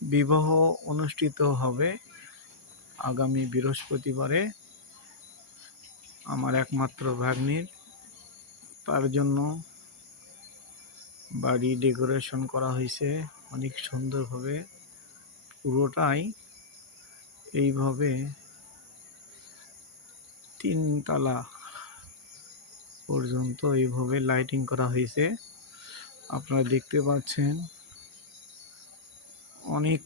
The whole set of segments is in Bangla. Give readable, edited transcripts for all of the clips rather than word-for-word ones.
বিবাহ অনুষ্ঠিত হবে আগামী বৃহস্পতিবারে আমার একমাত্র ভাগ্নির। তার জন্য বাড়ি ডেকোরেশন করা হয়েছে অনেক সুন্দরভাবে। পুরোটাই এইভাবে 3 তলা পর্যন্ত এইভাবে লাইটিং করা হয়েছে। আপনারা দেখতে পাচ্ছেন অনেক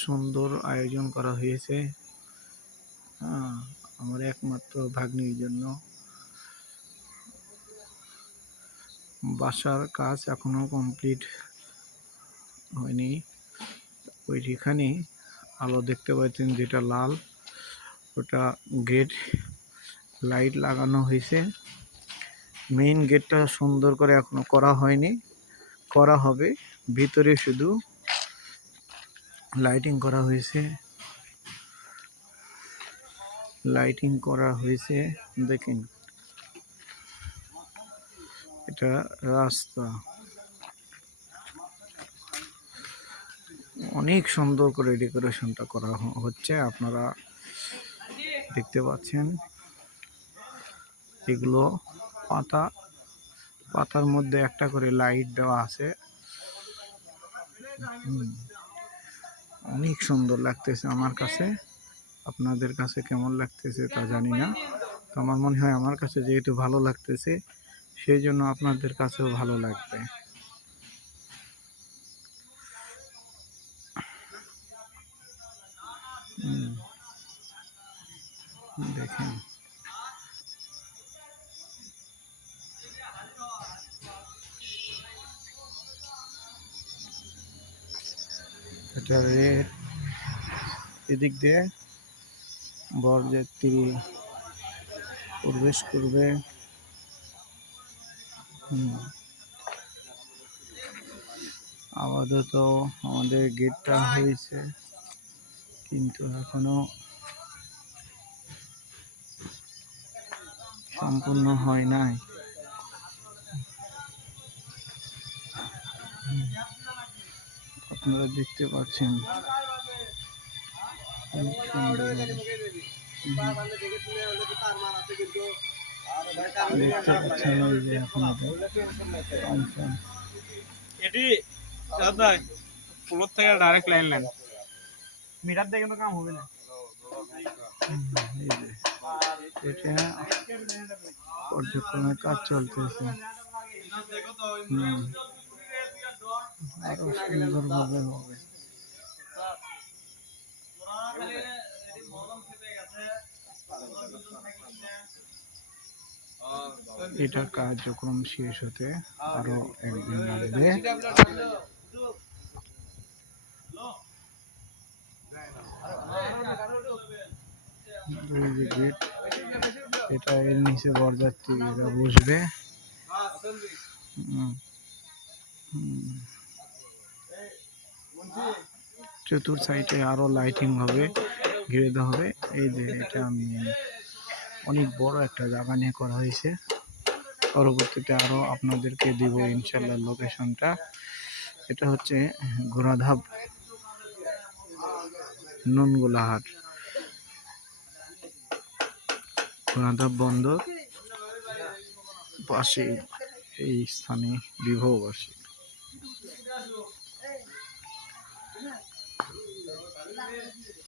সুন্দর আয়োজন করা হয়েছে আমার একমাত্র ভাগ্নির জন্য। বাসার কাজ এখনো কমপ্লিট হয়নি। ওইখানে আলো দেখতে পাচ্ছেন যেটা লাল, ওটা গেট লাইট লাগানো হয়েছে। মেইন গেটটা সুন্দর করে এখনো করা হয়নি, করা হবে। ভিতরে শুধু লাইটিং করা হয়েছে, লাইটিং করা হয়েছে। দেখেন এটা রাস্তা, অনেক সুন্দর করে ডেকোরেশনটা করা হচ্ছে। আপনারা দেখতে পাচ্ছেন এগুলো পাতা, পাতার মধ্যে একটা করে লাইট দেওয়া আছে। অনেক সুন্দর লাগতেছে আমার কাছে। আপনাদের কাছে কেমন লাগতেছে তা জানি না। তো আমার মনে হয় আমার কাছে যেহেতু ভালো লাগতেছে, সেই জন্য আপনাদের কাছেও ভালো লাগবে। দেখেন এটা রেড, এদিক দিয়ে বরযাত্রী প্রবেশ করবে। আপাতত আমাদের গেটটা হয়েছে, কিন্তু এখনো সম্পূর্ণ হয় নাই। আপনারা দেখতে পাচ্ছেন এটি পুরো থেকে ডাইরেক্ট লাইন লাইন মিটার দিয়ে কিন্তু কাম হবে না। এটা পর্যটনের কাজ চলতেছে, আরো সুন্দরভাবে হবে। এটা কার্যক্রম শেষ হতে আরো একদিন লাগবে। এটা এর নিচে বরযাত্রীরা বসবে। চতুর সাইডে আরো লাইটিং হবে, ঘিরে দেওয়া হবে। এই যে এটা আমি অনেক বড় একটা জায়গা নিয়ে করা হয়েছে। পরবর্তীতে আরো আপনাদেরকে দিব ইনশাল্লাহ লোকেশনটা। এটা হচ্ছে ঘোড়াধাপ নুনগোলাহাট, ঘোড়াধাপ বন্দর পাশে এই স্থানে বিবাহবার্ষিকী।